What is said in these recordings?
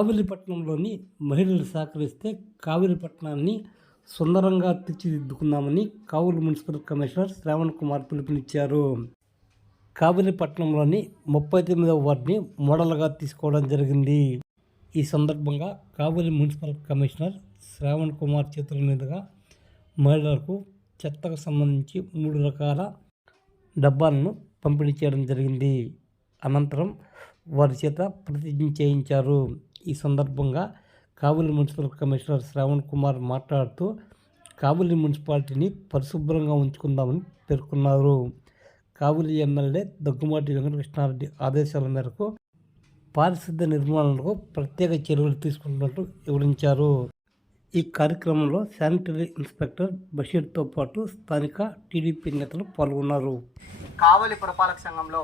కావిలిపట్నంలోని మహిళలు సహకరిస్తే కావిలిపట్నాన్ని సుందరంగా తీర్చిదిద్దుకుందామని కావులు మున్సిపల్ కమిషనర్ శ్రావణ్ కుమార్ పిలుపునిచ్చారు. కావిలిపట్నంలోని ముప్పై తొమ్మిదవ వార్డుని మోడల్గా తీసుకోవడం జరిగింది. ఈ సందర్భంగా కావేరి మున్సిపల్ కమిషనర్ శ్రావణ్ కుమార్ చేతుల మీదుగా మహిళలకు చెత్తకు సంబంధించి మూడు రకాల డబ్బాలను పంపిణీ చేయడం జరిగింది. అనంతరం వారి చేత ప్రతిజ్ఞ చేయించారు. ఈ సందర్భంగా కావలి మున్సిపల్ కమిషనర్ శ్రావణ్ కుమార్ మాట్లాడుతూ కావలి మున్సిపాలిటీని పరిశుభ్రంగా ఉంచుకుందామని పేర్కొన్నారు. కావలి ఎమ్మెల్యే దగ్గుమాటి వెంకటకృష్ణారెడ్డి ఆదేశాల మేరకు పారిశుద్ధ నిర్మాణాలకు ప్రత్యేక చర్యలు తీసుకుంటున్నట్టు వివరించారు. ఈ కార్యక్రమంలో శానిటరీ ఇన్స్పెక్టర్ బషీర్తో పాటు స్థానిక టీడీపీ నేతలు పాల్గొన్నారు. కావలి పురపాలక సంఘంలో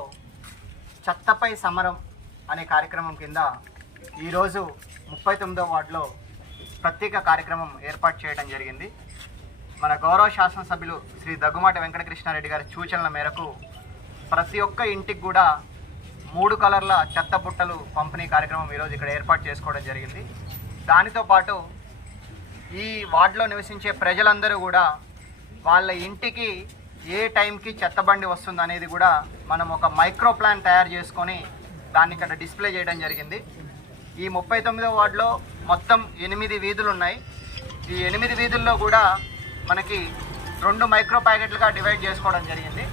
చెత్తపై సమరం అనే కార్యక్రమం కింద ఈరోజు ముప్పై తొమ్మిదో వార్డులో ప్రత్యేక కార్యక్రమం ఏర్పాటు చేయడం జరిగింది. మన గౌరవ శాసనసభ్యులు శ్రీ దగ్గుమాటి వెంకటకృష్ణారెడ్డి గారి సూచనల మేరకు ప్రతి ఒక్క ఇంటికి కూడా మూడు కలర్ల చెత్త బుట్టలు పంపిణీ కార్యక్రమం ఈరోజు ఇక్కడ ఏర్పాటు చేసుకోవడం జరిగింది. దానితో పాటు ఈ వార్డులో నివసించే ప్రజలందరూ కూడా వాళ్ళ ఇంటికి ఏ టైంకి చెత్త బండి వస్తుంది అనేది కూడా మనం ఒక మైక్రో ప్లాన్ తయారు చేసుకొని దాన్ని ఇక్కడ డిస్ప్లే చేయడం జరిగింది. ఈ ముప్పై తొమ్మిదో వార్డులో మొత్తం ఎనిమిది వీధులు ఉన్నాయి. ఈ ఎనిమిది వీధుల్లో కూడా మనకి రెండు మైక్రో ప్యాకెట్లుగా డివైడ్ చేసుకోవడం జరిగింది.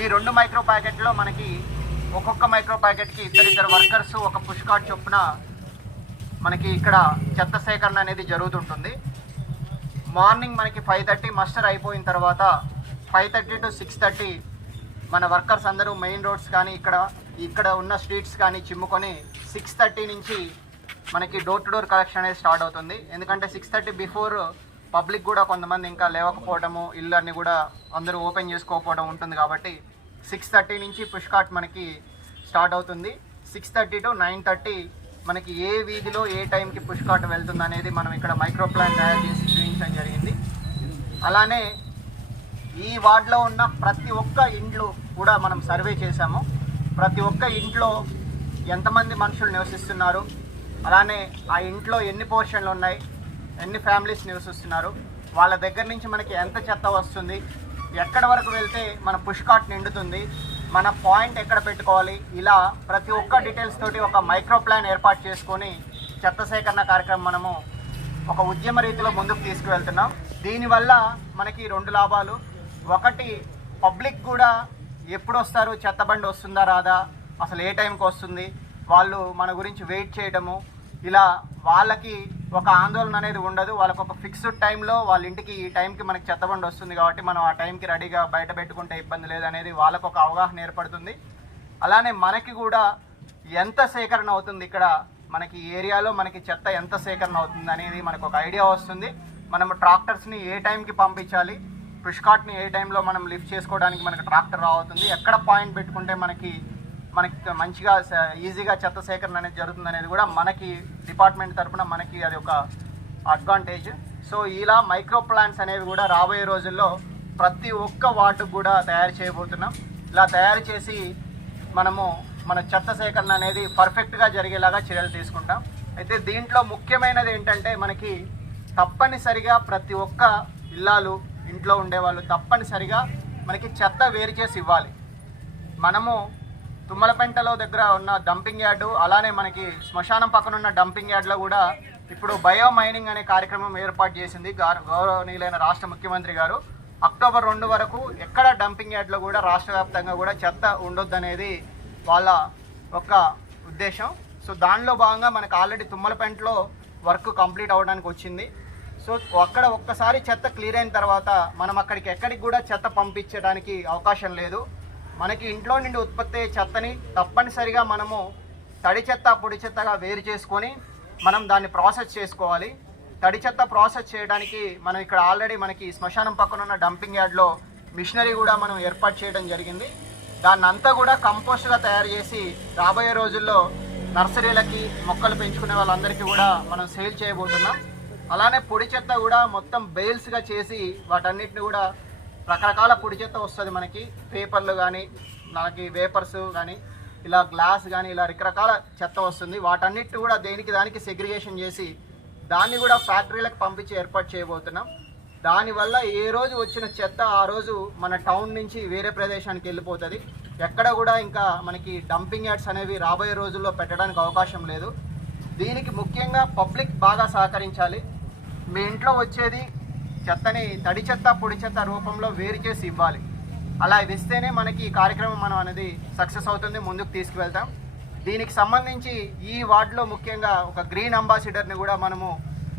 ఈ రెండు మైక్రో ప్యాకెట్లో మనకి ఒక్కొక్క మైక్రో ప్యాకెట్కి ఇద్దరిద్దరు వర్కర్స్ ఒక పుష్ కార్డ్ చొప్పున మనకి ఇక్కడ చెత్త సేకరణ అనేది జరుగుతుంటుంది. మార్నింగ్ మనకి ఫైవ్ థర్టీ మస్టర్ అయిపోయిన తర్వాత five thirty to six thirty మన వర్కర్స్ అందరూ మెయిన్ రోడ్స్ కానీ ఇక్కడ ఇక్కడ ఉన్న స్ట్రీట్స్ కానీ చిమ్ముకొని సిక్స్ థర్టీ నుంచి మనకి డోర్ టు డోర్ కలెక్షన్ అనేది స్టార్ట్ అవుతుంది. ఎందుకంటే సిక్స్ థర్టీ బిఫోర్ పబ్లిక్ కూడా కొంతమంది ఇంకా లేవకపోవడము ఇల్లు అన్ని కూడా అందరూ ఓపెన్ చేసుకోకపోవడం ఉంటుంది కాబట్టి సిక్స్ థర్టీ నుంచి పుష్కాట్ మనకి స్టార్ట్ అవుతుంది. Six thirty to nine thirty మనకి ఏ వీధిలో ఏ టైంకి పుష్కాట్ వెళ్తుంది అనేది మనం ఇక్కడ మైక్రో ప్లాన్ తయారు చేసి చూపించడం జరిగింది. అలానే ఈ వార్డులో ఉన్న ప్రతి ఒక్క ఇండ్లు కూడా మనం సర్వే చేశాము. ప్రతి ఒక్క ఇంట్లో ఎంతమంది మనుషులు నివసిస్తున్నారు? అలానే ఆ ఇంట్లో ఎన్ని పోర్షన్లు ఉన్నాయి? ఎన్ని ఫ్యామిలీస్ నివసిస్తున్నారు? వాళ్ళ దగ్గర నుంచి మనకి ఎంత చెత్త వస్తుంది? ఎక్కడ వరకు వెళ్తే మన పుష్ కార్ట్ నిండుతుంది? మన పాయింట్ ఎక్కడ పెట్టుకోవాలి? ఇలా ప్రతి ఒక్క డీటెయిల్స్ తోటి ఒక మైక్రో ప్లాన్ ఏర్పాటు చేసుకొని చెత్త సేకరణ కార్యక్రమం మనము ఒక ఉద్యమ రీతిలో ముందుకు తీసుకువెళ్తున్నాం. దీనివల్ల మనకి రెండు లాభాలు. ఒకటి పబ్లిక్ కూడా ఎప్పుడు వస్తారు చెత్త బండి వస్తుందా రాదా? అసలు ఏ టైంకి వస్తుంది? వాళ్ళు మన గురించి వెయిట్ చేయడము ఇలా వాళ్ళకి ఒక ఆందోళన అనేది ఉండదు. వాళ్ళకి ఒక ఫిక్స్డ్ టైంలో వాళ్ళ ఇంటికి ఈ టైంకి మనకి చెత్తబండి వస్తుంది కాబట్టి మనం ఆ టైంకి రెడీగా బయట పెట్టుకుంటే ఇబ్బంది లేదనేది వాళ్ళకు ఒక అవగాహన ఏర్పడుతుంది. అలానే మనకి కూడా ఎంత సేకరణ అవుతుంది ఇక్కడ? మనకి ఏరియాలో మనకి చెత్త ఎంత సేకరణ అవుతుంది అనేది మనకు ఒక ఐడియా వస్తుంది. మనం ట్రాక్టర్స్ని ఏ టైంకి పంపించాలి? పుష్కాట్ని ఏ టైంలో మనం లిఫ్ట్ చేసుకోవడానికి మనకి ట్రాక్టర్ రావుతుంది ఎక్కడ పాయింట్ పెట్టుకుంటే మనకి మనకి మంచిగా ఈజీగా చెత్త సేకరణ అనేది జరుగుతుంది అనేది కూడా మనకి డిపార్ట్మెంట్ తరపున మనకి అది ఒక అడ్వాంటేజ్. సో ఇలా మైక్రో ప్లాంట్స్ అనేవి కూడా రాబోయే రోజుల్లో ప్రతి ఒక్క వార్డు కూడా తయారు చేయబోతున్నాం. ఇలా తయారు చేసి మనము మన చెత్త సేకరణ అనేది పర్ఫెక్ట్గా జరిగేలాగా చర్యలు తీసుకుంటాం. అయితే దీంట్లో ముఖ్యమైనది ఏంటంటే మనకి తప్పనిసరిగా ప్రతి ఒక్క ఇల్లాలు ఇంట్లో ఉండేవాళ్ళు తప్పనిసరిగా మనకి చెత్త వేరు చేసి ఇవ్వాలి. మనము తుమ్మలపెంటలో దగ్గర ఉన్న డంపింగ్ యార్డు అలానే మనకి శ్మశానం పక్కన ఉన్న డంపింగ్ యార్డ్లో కూడా ఇప్పుడు బయో మైనింగ్ అనే కార్యక్రమం ఏర్పాటు చేసింది గారు- గౌరవనీయులైన రాష్ట్ర ముఖ్యమంత్రి గారు. అక్టోబర్ రెండు వరకు ఎక్కడ డంపింగ్ యార్డ్లో కూడా రాష్ట్ర వ్యాప్తంగా కూడా చెత్త ఉండొద్దనేది వాళ్ళ ఒక ఉద్దేశం. సో దానిలో భాగంగా మనకు ఆల్రెడీ తుమ్మలపెంటలో వర్క్ కంప్లీట్ అవ్వడానికి వచ్చింది. సో అక్కడ ఒక్కసారి చెత్త క్లియర్ అయిన తర్వాత మనం అక్కడికి ఎక్కడికి కూడా చెత్త పంపించడానికి అవకాశం లేదు. మనకి ఇంట్లో నుండి ఉత్పత్తి అయ్యే చెత్తని తప్పనిసరిగా మనము తడి చెత్త పొడి చెత్తగా వేరు చేసుకొని మనం దాన్ని ప్రాసెస్ చేసుకోవాలి. తడి చెత్త ప్రాసెస్ చేయడానికి మనం ఇక్కడ ఆల్రెడీ మనకి శ్మశానం పక్కన ఉన్న డంపింగ్ యార్డ్లో మిషనరీ కూడా మనం ఏర్పాటు చేయడం జరిగింది. దాన్ని అంతా కూడా కంపోస్ట్గా తయారు చేసి రాబోయే రోజుల్లో నర్సరీలకి మొక్కలు పెంచుకునే వాళ్ళందరికీ కూడా మనం సేల్ చేయబోతున్నాం. అలానే పొడి చెత్త కూడా మొత్తం బెయిల్స్గా చేసి వాటన్నిటిని కూడా రకరకాల పొడి చెత్త వస్తుంది మనకి. పేపర్లు కానీ మనకి వేపర్స్ కానీ ఇలా గ్లాస్ కానీ ఇలా రకరకాల చెత్త వస్తుంది. వాటన్నిటి కూడా దేనికి దానికి సెగ్రిగేషన్ చేసి దాన్ని కూడా ఫ్యాక్టరీలకు పంపించి ఏర్పాటు చేయబోతున్నాం. దానివల్ల ఏ రోజు వచ్చిన చెత్త ఆ రోజు మన టౌన్ నుంచి వేరే ప్రదేశానికి వెళ్ళిపోతుంది. ఎక్కడ కూడా ఇంకా మనకి డంపింగ్ యార్డ్స్ అనేవి రాబోయే రోజుల్లో పెట్టడానికి అవకాశం లేదు. దీనికి ముఖ్యంగా పబ్లిక్ బాగా సహకరించాలి. మీ ఇంట్లో వచ్చేది చెత్తని తడి చెత్త పొడి చెత్త రూపంలో వేరు చేసి ఇవ్వాలి. అలా ఇస్తేనే మనకి ఈ కార్యక్రమం మనం అనేది సక్సెస్ అవుతుంది ముందుకు తీసుకువెళ్తాం. దీనికి సంబంధించి ఈ వార్డులో ముఖ్యంగా ఒక గ్రీన్ అంబాసిడర్ని కూడా మనము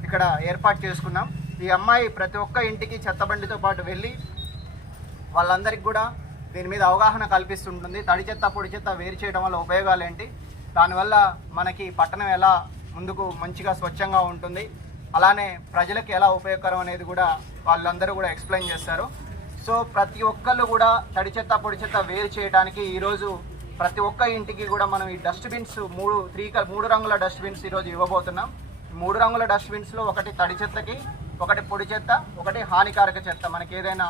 ఇక్కడ ఏర్పాటు చేసుకున్నాం. ఈ అమ్మాయి ప్రతి ఒక్క ఇంటికి చెత్త బండితో పాటు వెళ్ళి వాళ్ళందరికీ కూడా దీని మీద అవగాహన కల్పిస్తుంటుంది. తడి చెత్త పొడి చెత్త వేరు చేయడం వల్ల ఉపయోగాలు ఏంటి? దానివల్ల మనకి పట్టణం ఎలా ముందుకు మంచిగా స్వచ్ఛంగా ఉంటుంది? అలానే ప్రజలకు ఎలా ఉపయోగకరం అనేది కూడా వాళ్ళందరూ కూడా ఎక్స్ప్లెయిన్ చేస్తారు. సో ప్రతి ఒక్కళ్ళు కూడా తడి చెత్త పొడి చెత్త వేరు చేయడానికి ఈరోజు ప్రతి ఒక్క ఇంటికి కూడా మనం ఈ డస్ట్బిన్స్ మూడు త్రీ మూడు రంగుల డస్ట్బిన్స్ ఈరోజు ఇవ్వబోతున్నాం. మూడు రంగుల డస్ట్బిన్స్లో ఒకటి తడి చెత్తకి ఒకటి పొడి చెత్త ఒకటి హానికారక చెత్త. మనకి ఏదైనా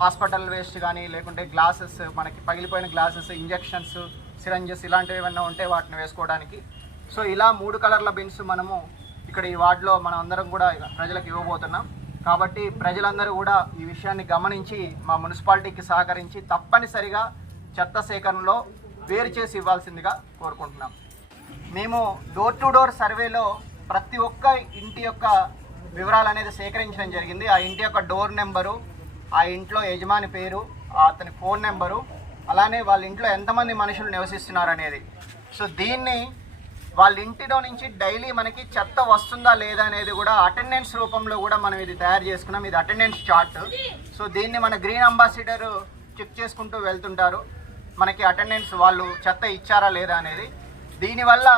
హాస్పిటల్ వేస్ట్ కానీ లేకుంటే గ్లాసెస్ మనకి పగిలిపోయిన గ్లాసెస్ ఇంజెక్షన్స్ సిరంజెస్ ఇలాంటివి ఏమైనా ఉంటే వాటిని వేసుకోవడానికి. సో ఇలా మూడు కలర్ల బిన్స్ మనము ఇక్కడ ఈ వార్డులో మనం అందరం కూడా ప్రజలకు ఇవ్వబోతున్నాం. కాబట్టి ప్రజలందరూ కూడా ఈ విషయాన్ని గమనించి మా మున్సిపాలిటీకి సహకరించి తప్పనిసరిగా చెత్త సేకరణలో వేరు చేసి ఇవ్వాల్సిందిగా కోరుకుంటున్నాం. మేము డోర్ టు డోర్ సర్వేలో ప్రతి ఒక్క ఇంటి యొక్క వివరాలు అనేది సేకరించడం జరిగింది. ఆ ఇంటి యొక్క డోర్ నెంబరు ఆ ఇంట్లో యజమాని పేరు అతని ఫోన్ నెంబరు అలానే వాళ్ళ ఇంట్లో ఎంతమంది మనుషులు నివసిస్తున్నారు అనేది. సో దీన్ని వాళ్ళ ఇంటిలో నుంచి డైలీ మనకి చెత్త వస్తుందా లేదా అనేది కూడా అటెండెన్స్ రూపంలో కూడా మనం ఇది తయారు చేసుకున్నాం. ఇది అటెండెన్స్ చార్ట్. సో దీన్ని మన గ్రీన్ అంబాసిడర్ చెక్ చేసుకుంటూ వెళ్తుంటారు. మనకి అటెండెన్స్ వాళ్ళు చెత్త ఇచ్చారా లేదా అనేది. దీనివల్ల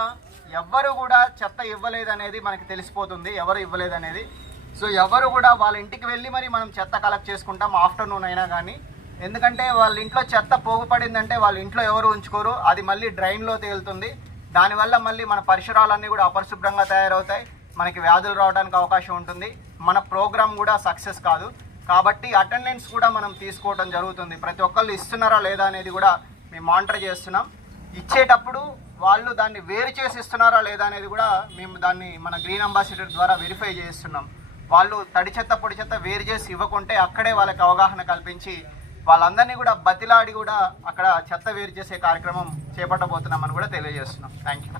ఎవ్వరు కూడా చెత్త ఇవ్వలేదు అనేది మనకి తెలిసిపోతుంది. ఎవరు ఇవ్వలేదు అనేది. సో ఎవరు కూడా వాళ్ళ ఇంటికి వెళ్ళి మరి మనం చెత్త కలెక్ట్ చేసుకుంటాం ఆఫ్టర్నూన్ అయినా కానీ. ఎందుకంటే వాళ్ళ ఇంట్లో చెత్త పోగుపడిందంటే వాళ్ళ ఇంట్లో ఎవరు ఉంచుకోరు. అది మళ్ళీ డ్రైన్లో తేలుతుంది. దానివల్ల మళ్ళీ మన పరిసరాలన్నీ కూడా అపరిశుభ్రంగా తయారవుతాయి. మనకి వ్యాధులు రావడానికి అవకాశం ఉంటుంది. మన ప్రోగ్రామ్ కూడా సక్సెస్ కాదు. కాబట్టి అటెండెన్స్ కూడా మనం తీసుకోవడం జరుగుతుంది. ప్రతి ఒక్కళ్ళు ఇస్తున్నారా లేదా అనేది కూడా మేము మానిటర్ చేస్తున్నాం. ఇచ్చేటప్పుడు వాళ్ళు దాన్ని వేరు చేసి ఇస్తున్నారా లేదా అనేది కూడా మేము దాన్ని మన గ్రీన్ అంబాసిడర్ ద్వారా వెరిఫై చేస్తున్నాం. వాళ్ళు తడి చెత్త పొడి చెత్త వేరు చేసి ఇవ్వకుంటే అక్కడే వాళ్ళకి అవగాహన కల్పించి వాళ్ళందరినీ కూడా బతిలాడి కూడా అక్కడ చెత్త వేరు చేసే కార్యక్రమం చేపట్టబోతున్నామని కూడా తెలియజేస్తున్నాం. Thank you